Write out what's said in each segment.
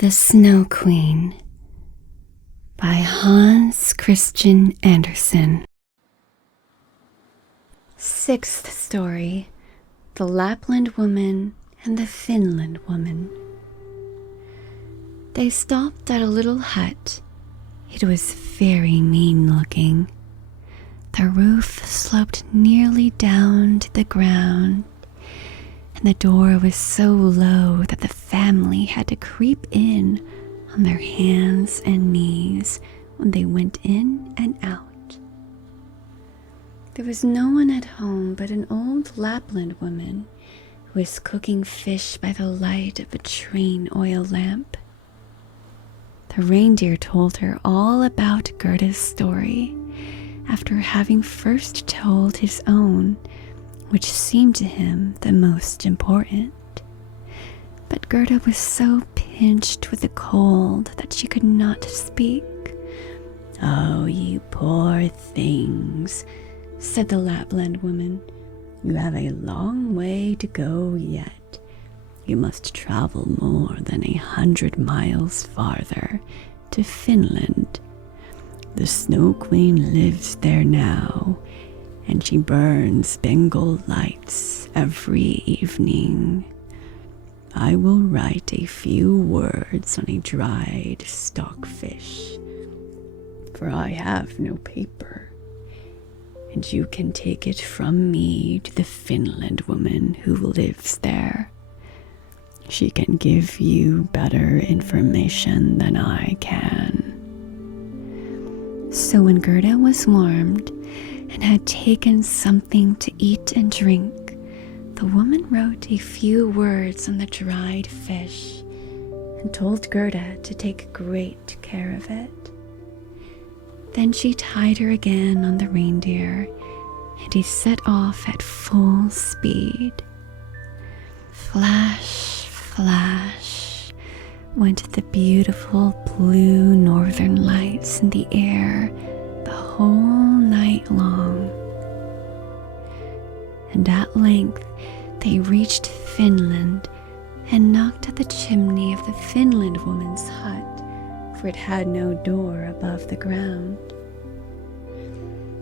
The Snow Queen by Hans Christian Andersen. Sixth story, The Lapland Woman and the Finland Woman. They stopped at a little hut. It was very mean looking. The roof sloped nearly down to the ground, and the door was so low that the family had to creep in on their hands and knees when they went in and out. There was no one at home but an old Lapland woman who was cooking fish by the light of a train oil lamp. The reindeer told her all about Gerda's story after having first told his own, which seemed to him the most important. But Gerda was so pinched with the cold that she could not speak. "Oh, you poor things," said the Lapland woman. "You have a long way to go yet. You must travel more than 100 miles farther to Finland. The Snow Queen lives there now, and she burns Bengal lights every evening. I will write a few words on a dried stockfish, for I have no paper, and you can take it from me to the Finland woman who lives there. She can give you better information than I can." So when Gerda was warmed and had taken something to eat and drink, the woman wrote a few words on the dried fish and told Gerda to take great care of it. Then she tied her again on the reindeer, and he set off at full speed. Flash, flash, went the beautiful blue northern lights in the air the whole night long. And at length they reached Finland and knocked at the chimney of the Finland woman's hut, for it had no door above the ground.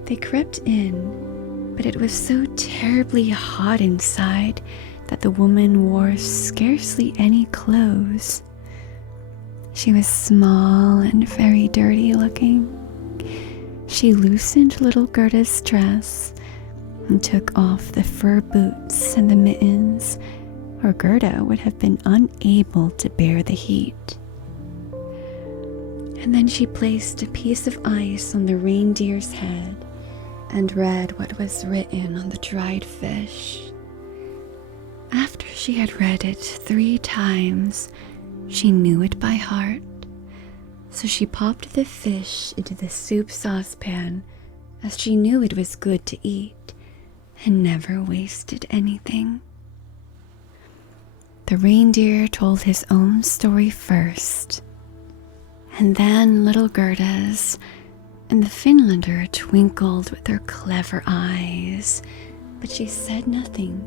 They crept in, but it was so terribly hot inside that the woman wore scarcely any clothes. She was small and very dirty looking. She loosened little Gerda's dress and took off the fur boots and the mittens, or Gerda would have been unable to bear the heat. And then she placed a piece of ice on the reindeer's head and read what was written on the dried fish. After she had read it 3 times, she knew it by heart, so she popped the fish into the soup saucepan, as she knew it was good to eat and never wasted anything. The reindeer told his own story first, and then little Gerda's, and the Finlander twinkled with her clever eyes, but she said nothing.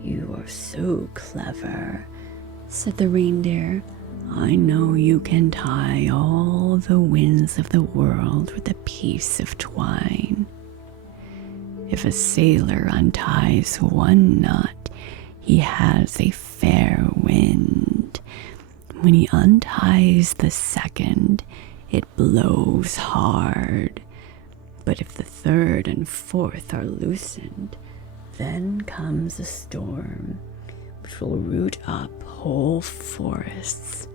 "You are so clever," said the reindeer. "I know you can tie all the winds of the world with a piece of twine. If a sailor unties one knot, he has a fair wind. When he unties the second, it blows hard. But if the third and fourth are loosened, then comes a storm, which will root up whole forests.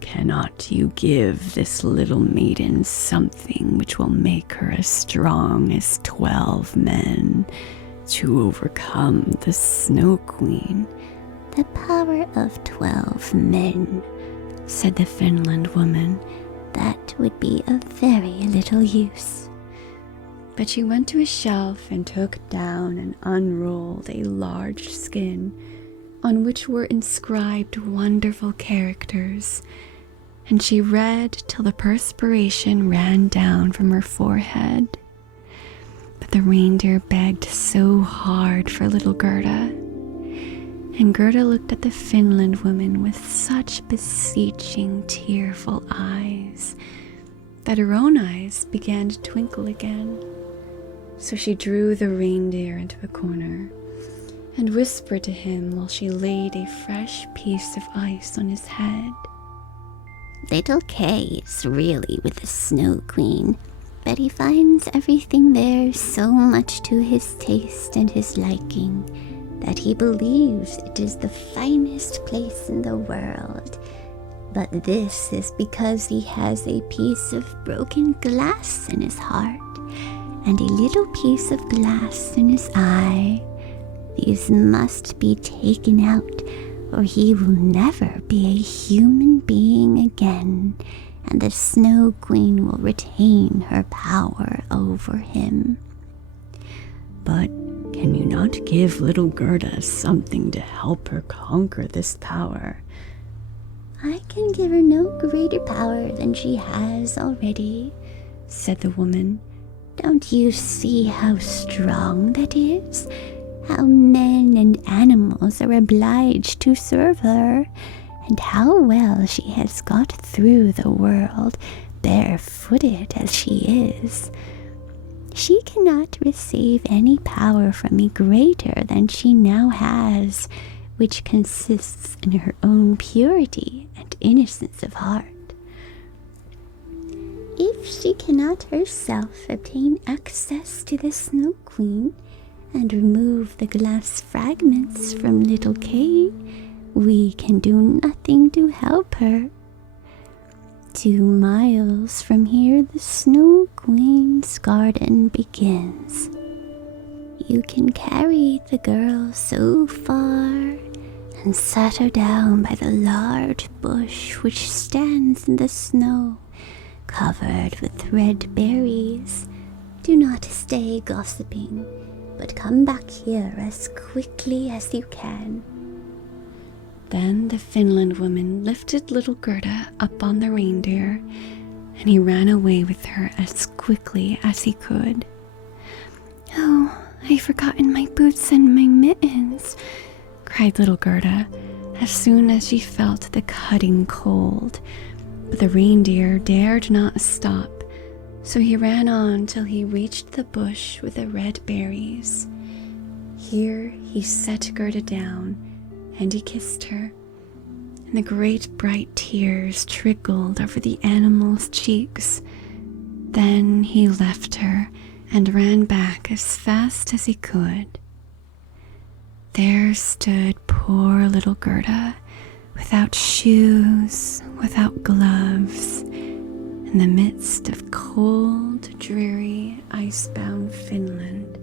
Cannot you give this little maiden something which will make her as strong as 12 men to overcome the Snow Queen?" "The power of 12 men," said the Finland woman. "That would be of very little use." But she went to a shelf and took down and unrolled a large skin on which were inscribed wonderful characters, and she read till the perspiration ran down from her forehead. But the reindeer begged so hard for little Gerda. And Gerda looked at the Finland woman with such beseeching, tearful eyes that her own eyes began to twinkle again. So she drew the reindeer into a corner and whispered to him while she laid a fresh piece of ice on his head. Little Kay is really with the Snow Queen, but he finds everything there so much to his taste and his liking that he believes it is the finest place in the world. But this is because he has a piece of broken glass in his heart and a little piece of glass in his eye. These must be taken out, or he will never be a human being again, and the Snow Queen will retain her power over him. But can you not give little Gerda something to help her conquer this power? I can give her no greater power than she has already, said the woman. Don't you see how strong that is? How men and animals are obliged to serve her, and how well she has got through the world, barefooted as she is. She cannot receive any power from me greater than she now has, which consists in her own purity and innocence of heart. If she cannot herself obtain access to the Snow Queen and remove the glass fragments from little Kay, we can do nothing to help her. 2 miles from here, the Snow Queen's garden begins. You can carry the girl so far and set her down by the large bush which stands in the snow, covered with red berries. Do not stay gossiping, but come back here as quickly as you can. Then the Finland woman lifted little Gerda up on the reindeer, and he ran away with her as quickly as he could. "Oh, I've forgotten my boots and my mittens," cried little Gerda as soon as she felt the cutting cold. But the reindeer dared not stop, so he ran on till he reached the bush with the red berries. Here he set Gerda down, and he kissed her, and the great bright tears trickled over the animal's cheeks. Then he left her and ran back as fast as he could. There stood poor little Gerda, without shoes, without gloves, in the midst of cold, dreary, icebound Finland.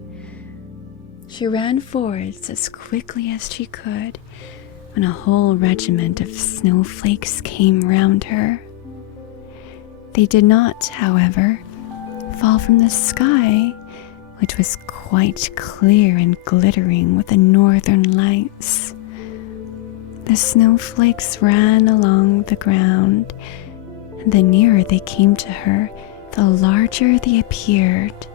She ran forwards as quickly as she could when a whole regiment of snowflakes came round her. They did not, however, fall from the sky, which was quite clear and glittering with the northern lights. The snowflakes ran along the ground, and the nearer they came to her, the larger they appeared.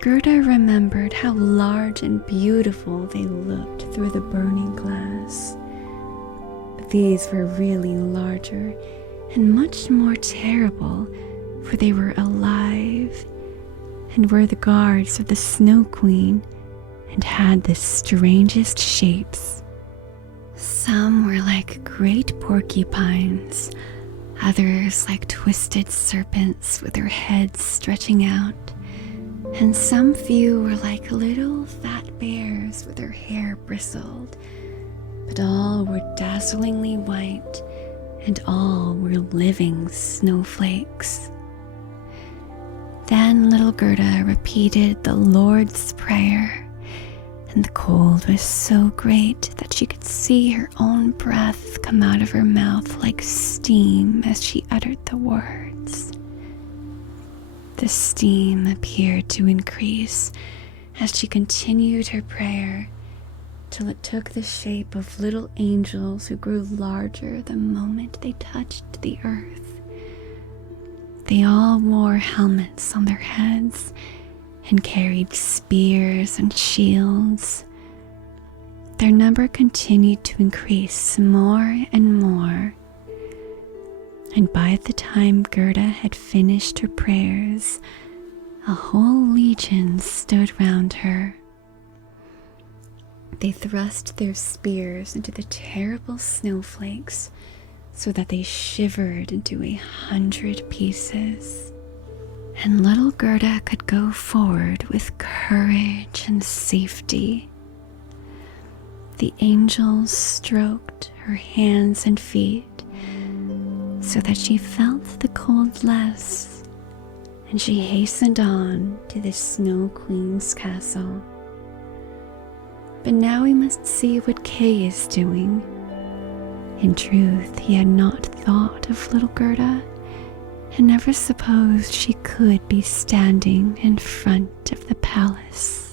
Gerda remembered how large and beautiful they looked through the burning glass. But these were really larger and much more terrible, for they were alive and were the guards of the Snow Queen and had the strangest shapes. Some were like great porcupines, others like twisted serpents with their heads stretching out, and some few were like little fat bears with their hair bristled, but all were dazzlingly white, and all were living snowflakes. Then little Gerda repeated the Lord's Prayer, and the cold was so great that she could see her own breath come out of her mouth like steam as she uttered the words. The steam appeared to increase as she continued her prayer, till it took the shape of little angels who grew larger the moment they touched the earth. They all wore helmets on their heads and carried spears and shields. their number continued to increase more and more. And by the time Gerda had finished her prayers, a whole legion stood round her. They thrust their spears into the terrible snowflakes so that they shivered into 100 pieces. And little Gerda could go forward with courage and safety. The angels stroked her hands and feet so that she felt the cold less, and she hastened on to the Snow Queen's castle. But now we must see what Kay is doing. In truth, he had not thought of little Gerda, and never supposed she could be standing in front of the palace.